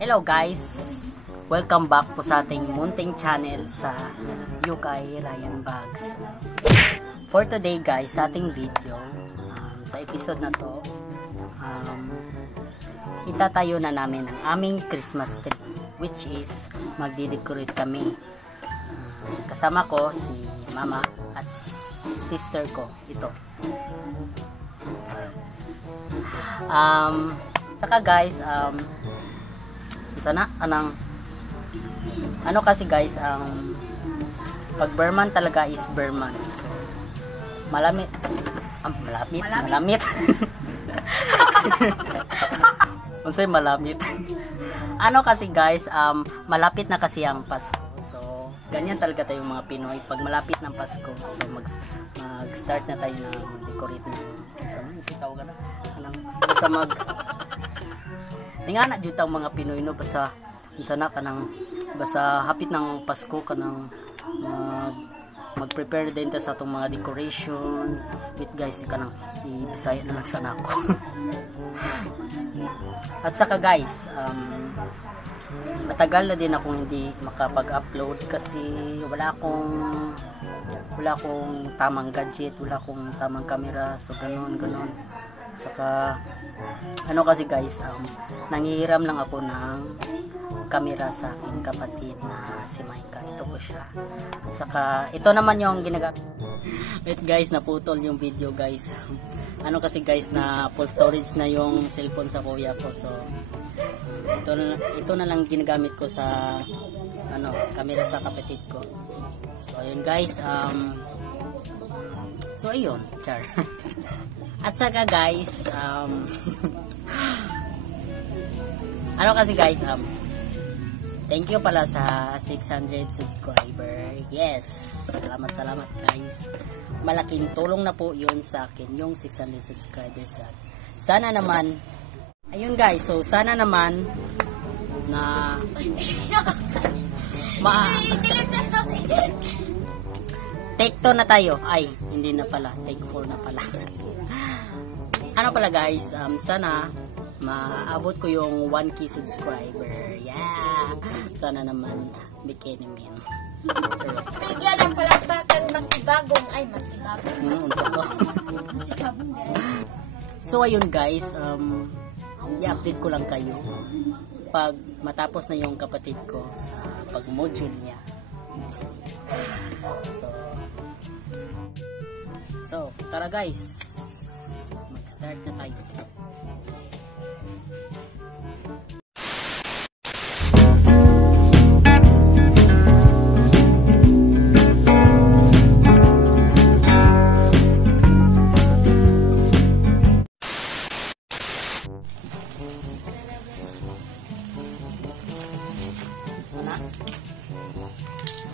Hello guys! Welcome back po sa ating munting channel sa Yukay Ryan Vlogs. For today guys, sa ating video, sa episode na to, itatayo na namin ang aming Christmas tree, which is magdidecorate kami. Kasama ko si mama at sister ko, ito. Saka guys, sana ano kasi guys, pag Berman talaga is Berman, so malamit. Unsay malamit. Ano kasi guys, malapit na kasi ang Pasko, so ganyan talaga tayong mga Pinoy. Pag malapit ng Pasko, so mag-start na tayo ng decorate ng nga jud tang mga Pinoy no, basta sana kanang basta hapit ng Pasko kanang mag-prepare din ta sa atong mga decoration. Wait guys, kanang i-Bisaya na lang sana ako. At saka guys, matagal na din akong hindi makapag-upload kasi wala akong tamang gadget, wala akong tamang camera, so ganun. Saka ano kasi guys, nangihiram lang ako ng camera sa aking kapatid na si Micah. Ito po siya. At saka ito naman yung ginagamit. Wait guys, naputol yung video guys. Ano kasi guys, na full storage na yung cellphone sa kuya ko, so ito na lang ginagamit ko sa camera sa kapatid ko. So ayun guys, so ayun, char. At saka guys, ano kasi guys, thank you pala sa 600 subscriber. Yes, salamat guys. Malaking tulong na po yun sa akin, yung 600 subscribers. Sana naman, ayun guys, so sana naman na take 2 na tayo. Ay, hindi na pala, take 4 na pala. Ano pala guys, sana maabot ko yung 1k subscriber. Yeah! Sana naman bikini min. Bigyan ng palakpakan masibagong. Ay, masibagong. Masibagong din. So ayun guys, i-update ko lang kayo pag matapos na yung kapatid ko sa pag-module niya. So tara guys, mag-start na tayo.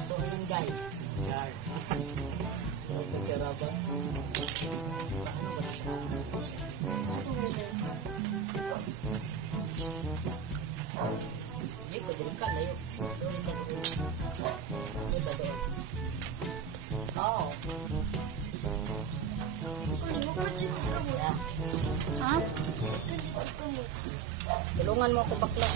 So ayun guys, char. Tulungan mo ako bakla.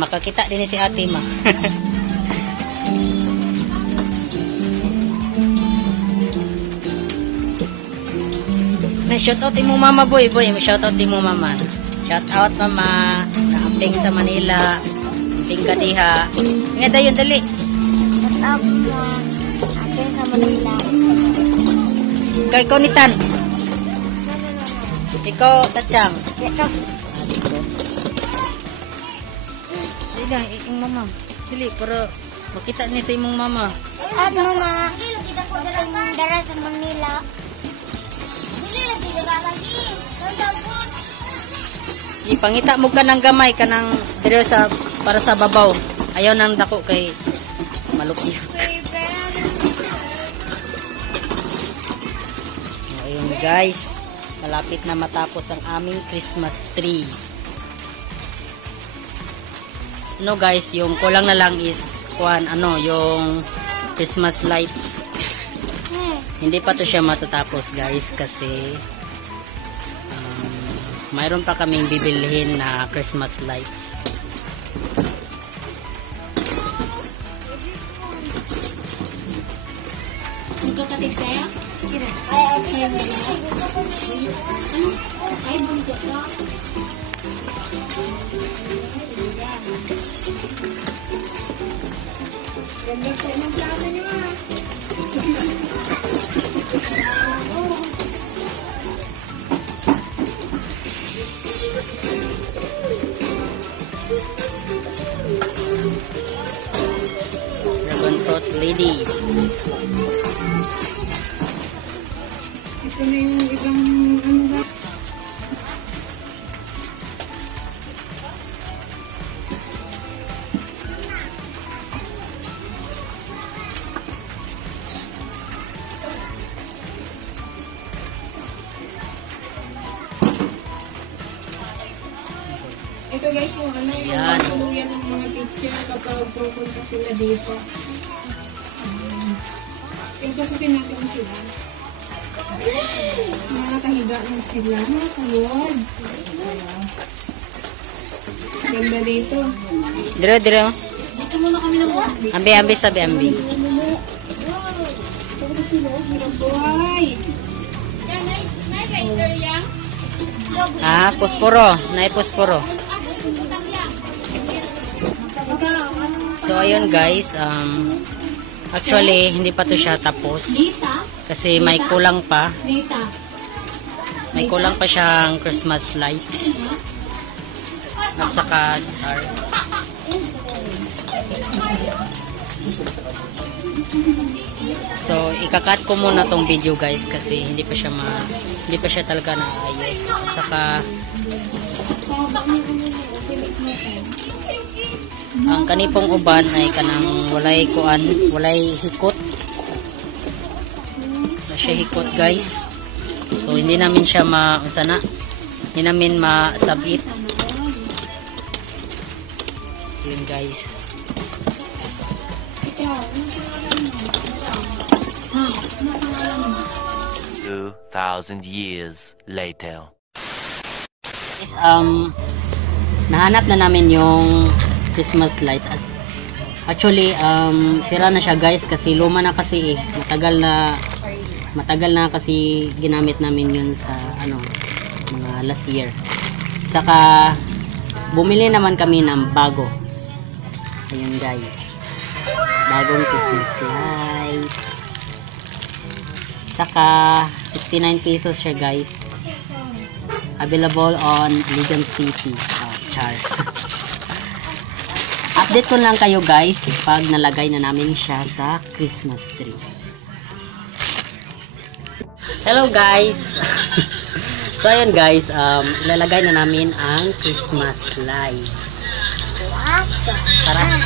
makakita din si ate ma. Na shout out mo mama boy, shout out mo mama. Shout out mama, naamping sa Manila, amping ka diha. Nga dayon dali. Shout out mo akin sa Manila. Kay Konitan. Ikaw Tachang. Sige, ing mama. Dili para makita ni sa imong mama. At mama, kita ko dara sa Manila. Ipangita mo ka ng gamay ka ng dire sa para sa babaw. Ayaw nang dako kay malupyo. Ayun guys, malapit na matapos ang aming Christmas tree. No guys, yung kulang na lang is yung Christmas lights. Hindi pa to siya matatapos guys kasi mayroon pa kaming bibilhin na Christmas lights. Magkakatik saya? Ay, bunso ka. Ganda po ng plano niyo Dragon Fruit Lady. Ito na yung ibang ba? Ito guys yung yung tuluyan ng mga teacher kapag pupunta sila dito. Pasukin natin sila. Nakakahiga na sila. Nakakawad. Ganda dito. Dire. Dito muna kami ng buhay. Ambi sabi ambi. Buhay. Posporo. Nay posporo. So ayun guys, actually hindi pa to siya tapos kasi may kulang pa. May kulang pa siyang Christmas lights at saka star. So ikakat ko muna tong video guys kasi hindi pa siya talaga naayos. Saka ang kanipong uban ay kanang walay hikot. Na siya hikot guys. So hindi namin siya hindi namin masabit. Yun guys. 2,000 years later. Guys, nahanap na namin yung Christmas light. Actually, sira na siya guys kasi luma na kasi matagal na kasi ginamit namin yun sa mga last year. Saka bumili naman kami ng bago. Ayun guys. Bagong Christmas lights. Saka 69 pesos siya guys. Available on Legion City. Char. Update ko lang kayo guys pag nalagay na namin siya sa Christmas tree. Hello guys. So ayun guys, ilalagay na namin ang Christmas lights. Tara.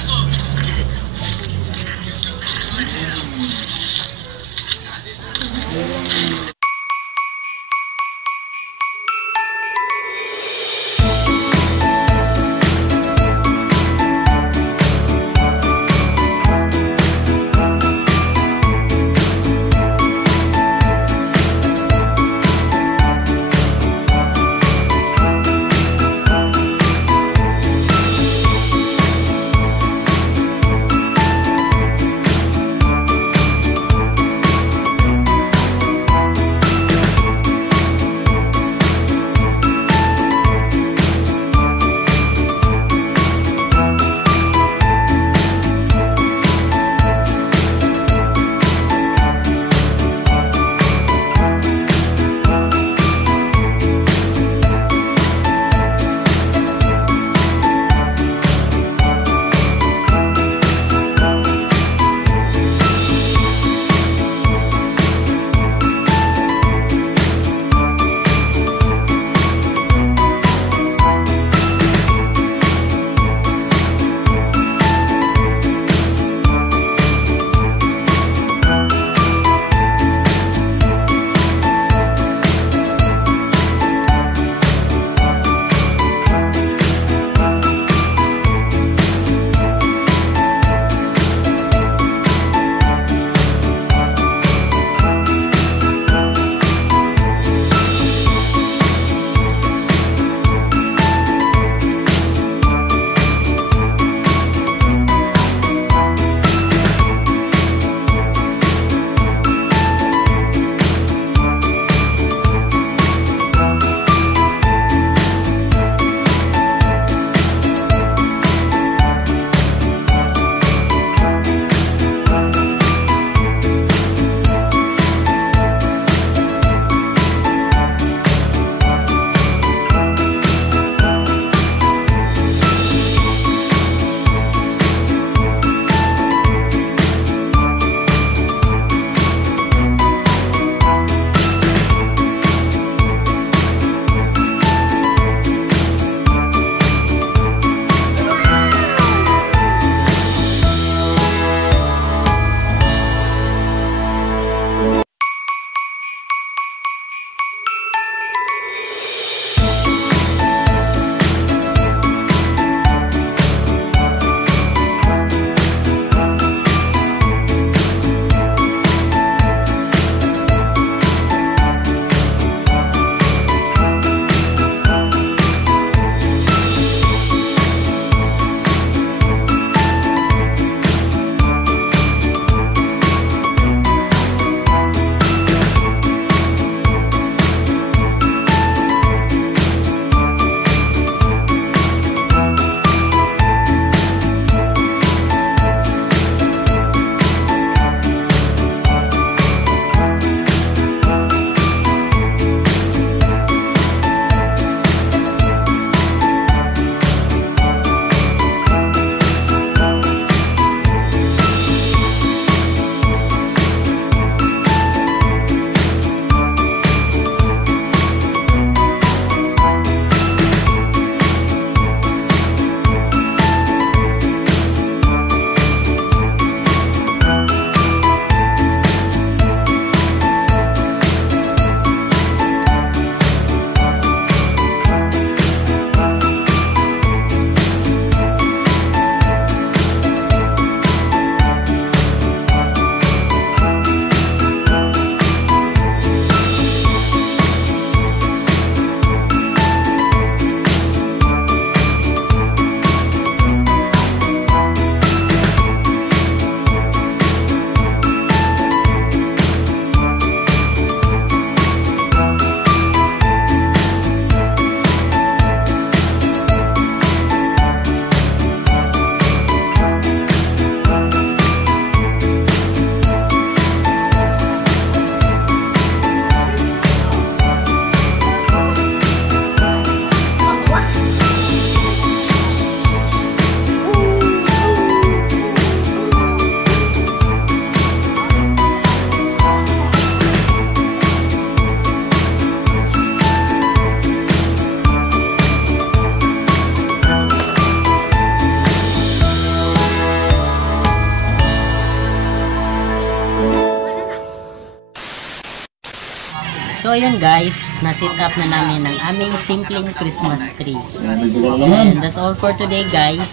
So ayun guys, na-set up na namin ang aming simpleng Christmas tree. And that's all for today guys.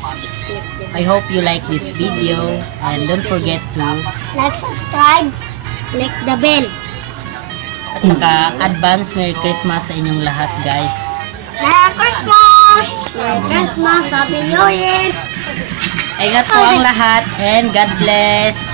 I hope you like this video and don't forget to Like, subscribe, click the bell. at saka advance Merry Christmas sa inyong lahat guys. Merry Christmas! Merry Christmas! Happy New Year! Ingat po ang lahat and God bless!